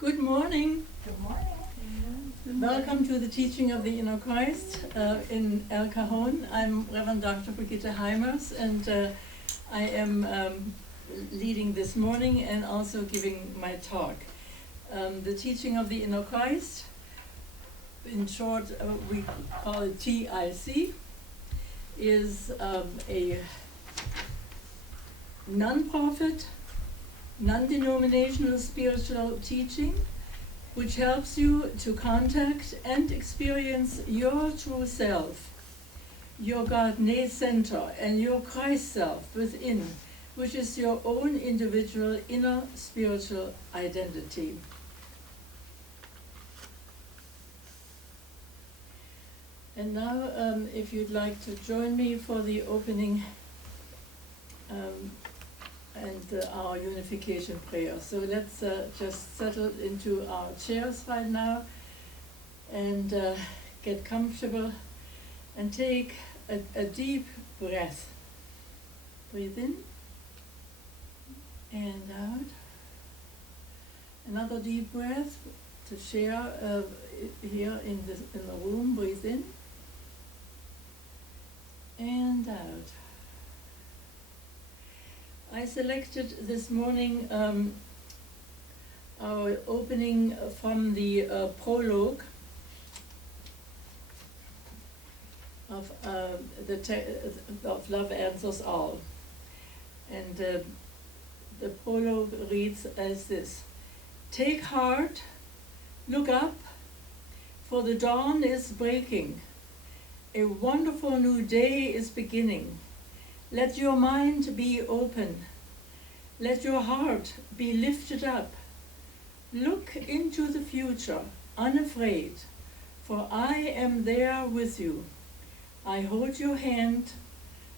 Good morning. Good morning. Welcome to the teaching of the Inner Christ in El Cajon. I'm Reverend Dr. Brigitte Heimers, and I am leading this morning and also giving my talk. The teaching of the Inner Christ, in short, we call it TIC, is a non-profit, non-denominational spiritual teaching which helps you to contact and experience your true self, your God-made center, and your Christ self within, which is your own individual inner spiritual identity. And now, if you'd like to join me for the opening and our Unification Prayer. So let's just settle into our chairs right now and get comfortable and take a deep breath. Breathe in and out. Another deep breath to share here in the room. Breathe in and out. I selected this morning our opening from the prologue of of Love Answers All. And the prologue reads as this: "Take heart, look up, for the dawn is breaking. A wonderful new day is beginning. Let your mind be open. Let your heart be lifted up. Look into the future, unafraid, for I am there with you. I hold your hand.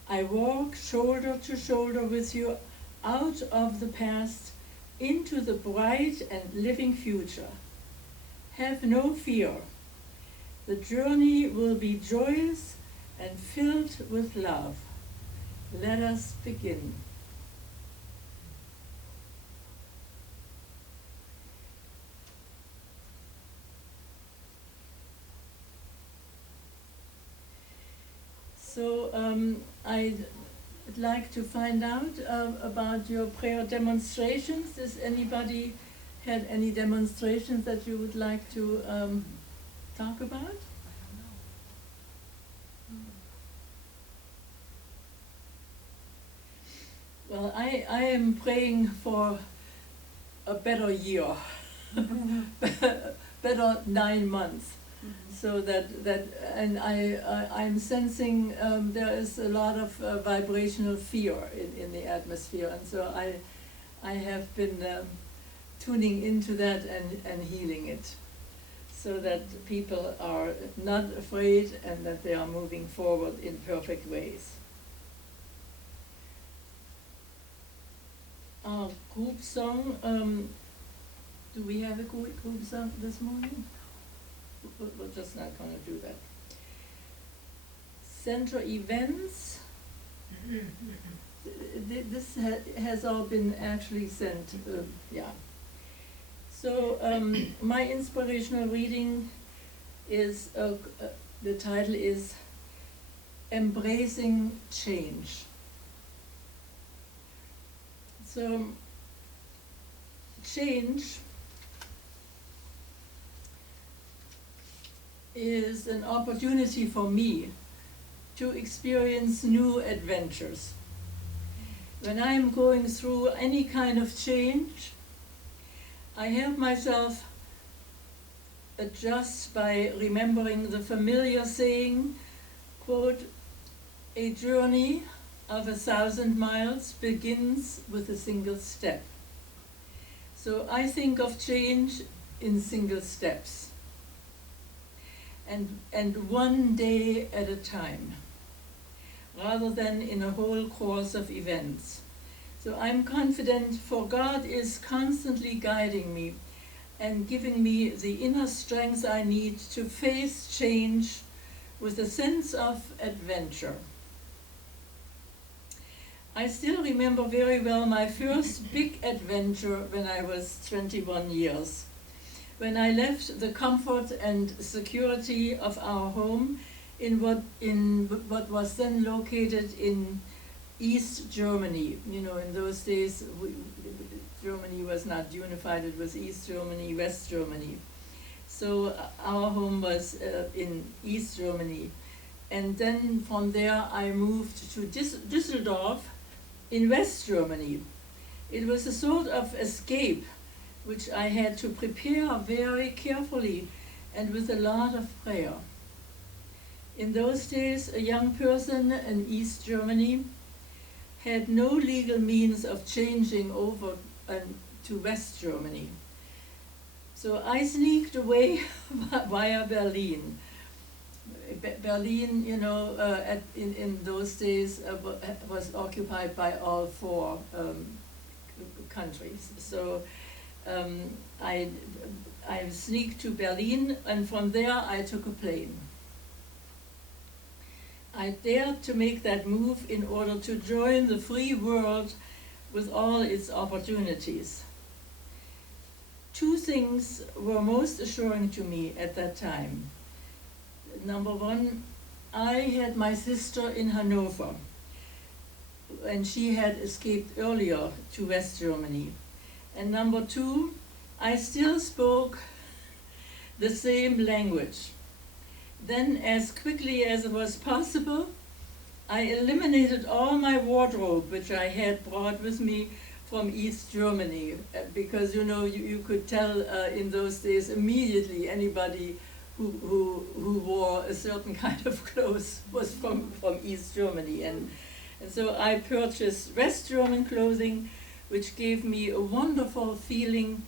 I walk shoulder to shoulder with you out of the past into the bright and living future. Have no fear. The journey will be joyous and filled with love. Let us begin." So I'd like to find out about your prayer demonstrations. Does anybody had any demonstrations that you would like to talk about? Well, I am praying for a better year, better 9 months, so that and I'm sensing there is a lot of vibrational fear in the atmosphere, and so I have been tuning into that and healing it, so that people are not afraid and that they are moving forward in perfect ways. Our group song, do we have a group song this morning? We're just not going to do that. Central events, this has all been actually sent, yeah. So my inspirational reading is, the title is Embracing Change. So, change is an opportunity for me to experience new adventures. When I'm going through any kind of change, I help myself adjust by remembering the familiar saying, quote, "A journey of 1,000 miles begins with a single step." So I think of change in single steps and one day at a time, rather than in a whole course of events. So I'm confident, for God is constantly guiding me and giving me the inner strength I need to face change with a sense of adventure. I still remember very well my first big adventure when I was 21 years. when I left the comfort and security of our home in what was then located in East Germany. You know, in those days, Germany was not unified, it was East Germany, West Germany. So our home was in East Germany. And then from there I moved to Düsseldorf in West Germany. It was a sort of escape which I had to prepare very carefully and with a lot of prayer. In those days, a young person in East Germany had no legal means of changing over to West Germany. So I sneaked away via Berlin. Berlin, you know, in those days was occupied by all four countries. So I sneaked to Berlin, and from there I took a plane. I dared to make that move in order to join the free world with all its opportunities. Two things were most assuring to me at that time. Number one, I had my sister in Hanover, and she had escaped earlier to West Germany. And number two, I still spoke the same language. Then, as quickly as it was possible, I eliminated all my wardrobe, which I had brought with me from East Germany, because, you know, you could tell in those days immediately anybody who wore a certain kind of clothes was from East Germany. And so I purchased West German clothing, which gave me a wonderful feeling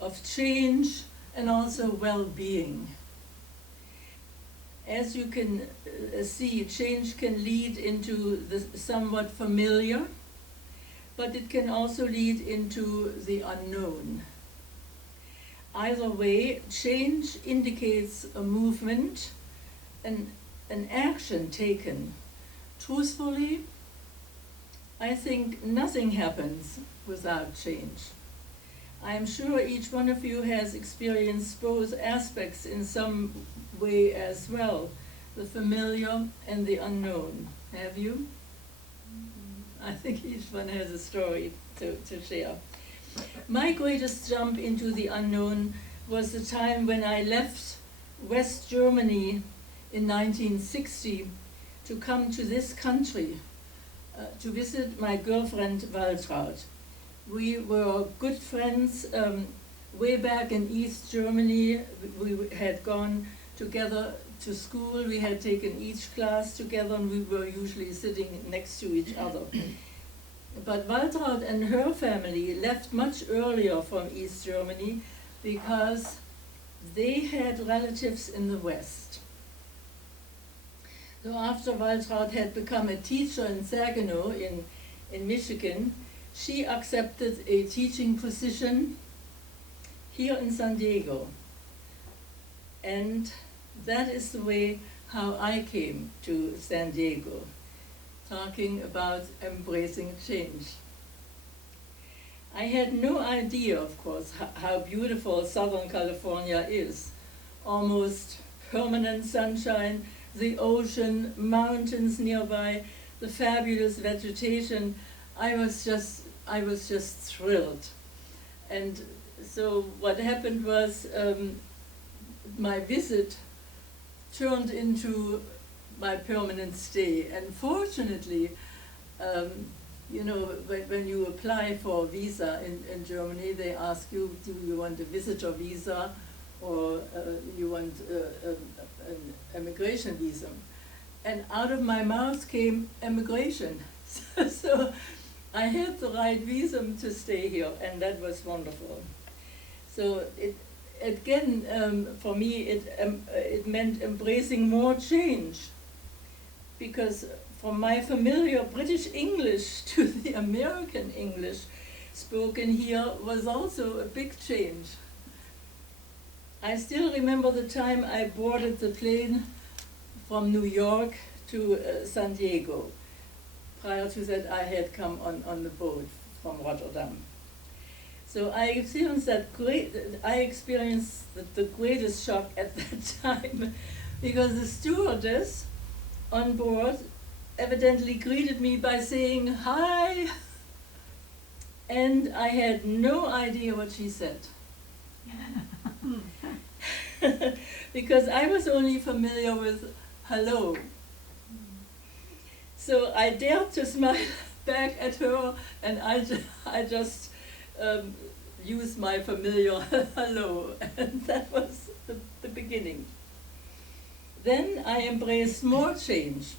of change and also well-being. As you can see, change can lead into the somewhat familiar, but it can also lead into the unknown. Either way, change indicates a movement, an action taken. Truthfully, I think nothing happens without change. I am sure each one of you has experienced both aspects in some way as well, the familiar and the unknown. Have you? I think each one has a story to share. My greatest jump into the unknown was the time when I left West Germany in 1960 to come to this country to visit my girlfriend Waltraud. We were good friends way back in East Germany. We had gone together to school. We had taken each class together, and we were usually sitting next to each other. But Waltraud and her family left much earlier from East Germany because they had relatives in the West. So after Waltraud had become a teacher in Saginaw in Michigan, she accepted a teaching position here in San Diego. And that is the way how I came to San Diego, talking about embracing change. I had no idea, of course, how beautiful Southern California is. Almost permanent sunshine, the ocean, mountains nearby, the fabulous vegetation. I was just thrilled. And so what happened was my visit turned into my permanent stay. And fortunately, you know, when you apply for a visa in Germany, they ask you, do you want a visitor visa or you want an immigration visa? And out of my mouth came immigration. So I had the right visa to stay here, and that was wonderful. So for me, it meant embracing more change, because from my familiar British English to the American English spoken here was also a big change. I still remember the time I boarded the plane from New York to San Diego. Prior to that, I had come on the boat from Rotterdam. So I experienced the greatest shock at that time, because the stewardess on board evidently greeted me by saying hi, and I had no idea what she said. Because I was only familiar with hello. So I dared to smile back at her, and I just used my familiar hello, and that was the beginning. Then I embraced more change,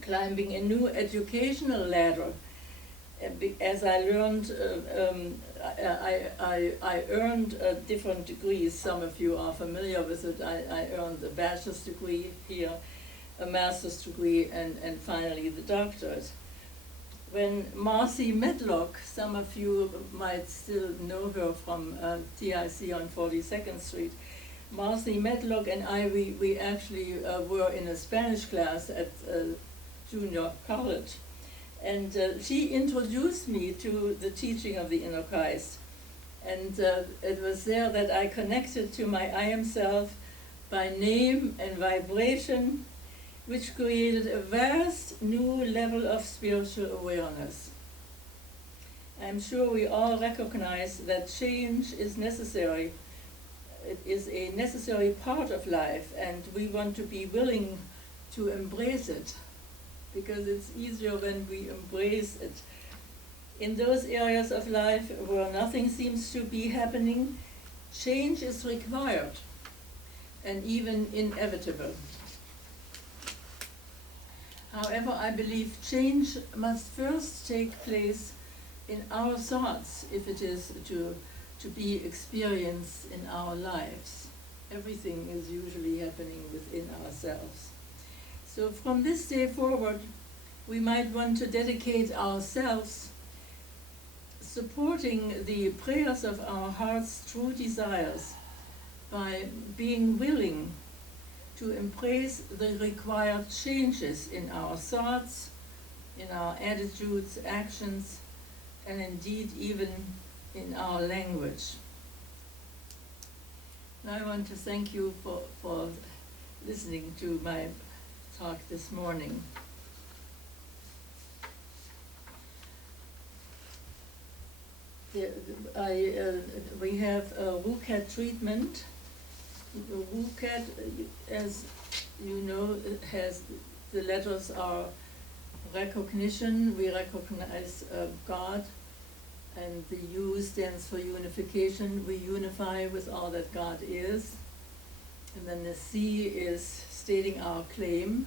climbing a new educational ladder. As I learned, I earned different degrees. Some of you are familiar with it. I earned a bachelor's degree here, a master's degree, and finally the doctorate. When Marcy Medlock, some of you might still know her from TIC on 42nd Street, Marcy Medlock and I, we actually were in a Spanish class at junior college. And she introduced me to the teaching of the inner Christ. And it was there that I connected to my I am self by name and vibration, which created a vast new level of spiritual awareness. I'm sure we all recognize that change is necessary. It is a necessary part of life, and we want to be willing to embrace it, because it's easier when we embrace it. In those areas of life where nothing seems to be happening, change is required and even inevitable. However, I believe change must first take place in our thoughts if it is to be experienced in our lives. Everything is usually happening within ourselves. So from this day forward, we might want to dedicate ourselves supporting the prayers of our heart's true desires by being willing to embrace the required changes in our thoughts, in our attitudes, actions, and indeed even in our language. Now I want to thank you for listening to my talk this morning. We have a RUCAT treatment. RUCAT, as you know, the letters are recognition. We recognize God, and the U stands for unification. We unify with all that God is. And then the C is stating our claim,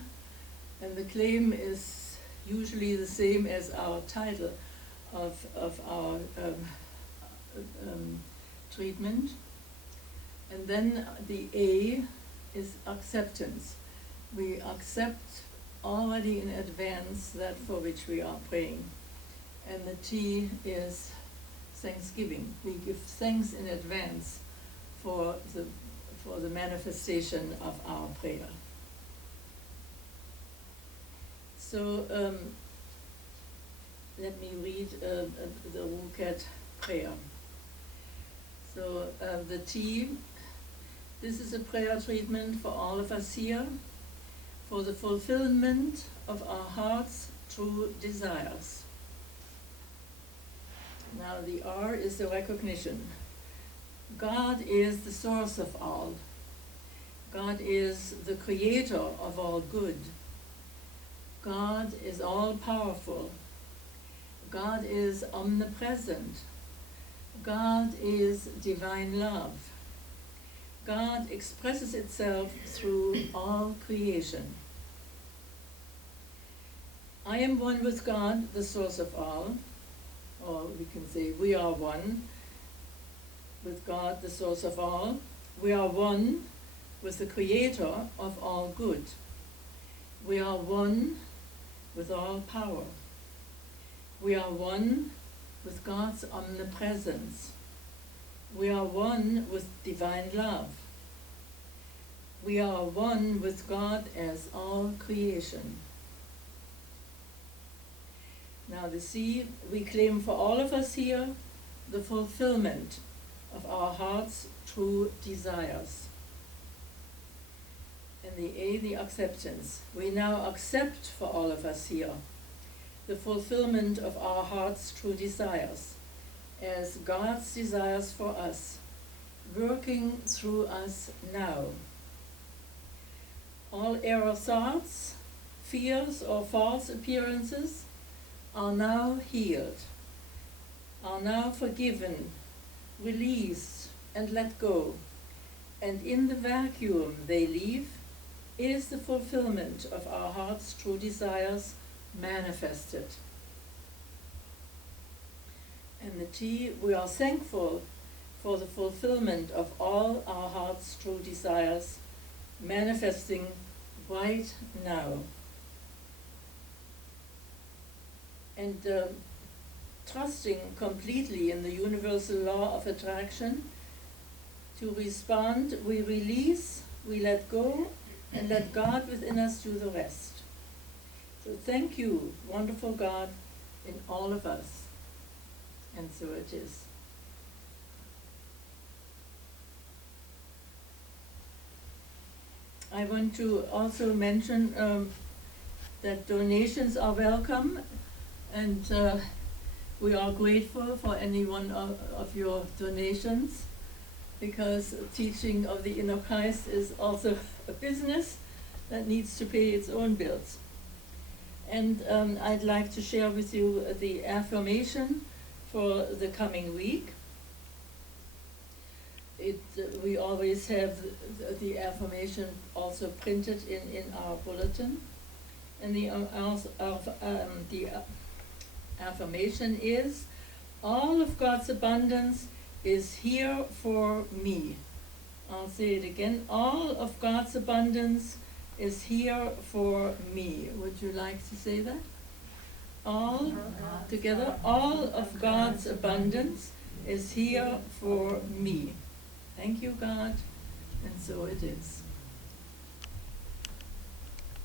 and the claim is usually the same as our title of our treatment. And then the A is acceptance. We accept already in advance that for which we are praying. And the T is thanksgiving. We give thanks in advance for the manifestation of our prayer. So let me read the RUCAT prayer. So the T, this is a prayer treatment for all of us here, for the fulfillment of our heart's true desires. Now the R is the recognition. God is the source of all. God is the creator of all good. God is all powerful. God is omnipresent. God is divine love. God expresses itself through all creation. I am one with God, the source of all, or we can say we are one with God, the source of all. We are one with the creator of all good. We are one with all power. We are one with God's omnipresence. We are one with divine love. We are one with God as all creation. Now the C, we claim for all of us here the fulfillment of our heart's true desires. And the A, the acceptance. We now accept for all of us here the fulfillment of our heart's true desires as God's desires for us, working through us now. All error thoughts, fears, or false appearances are now healed, are now forgiven, released, and let go. And in the vacuum they leave is the fulfillment of our heart's true desires manifested. And the T, we are thankful for the fulfillment of all our heart's true desires manifesting right now. And trusting completely in the universal law of attraction. To respond, we release, we let go, and let God within us do the rest. So thank you, wonderful God, in all of us. And so it is. I want to also mention that donations are welcome, and we are grateful for any one of your donations, because teaching of the inner Christ is also a business that needs to pay its own bills. And I'd like to share with you the affirmation for the coming week. We always have the affirmation also printed in our bulletin. And the affirmation is, all of God's abundance is here for me. I'll say it again, all of God's abundance is here for me. Would you like to say that? All together, all of God's abundance is here for me. Thank you, God, and so it is.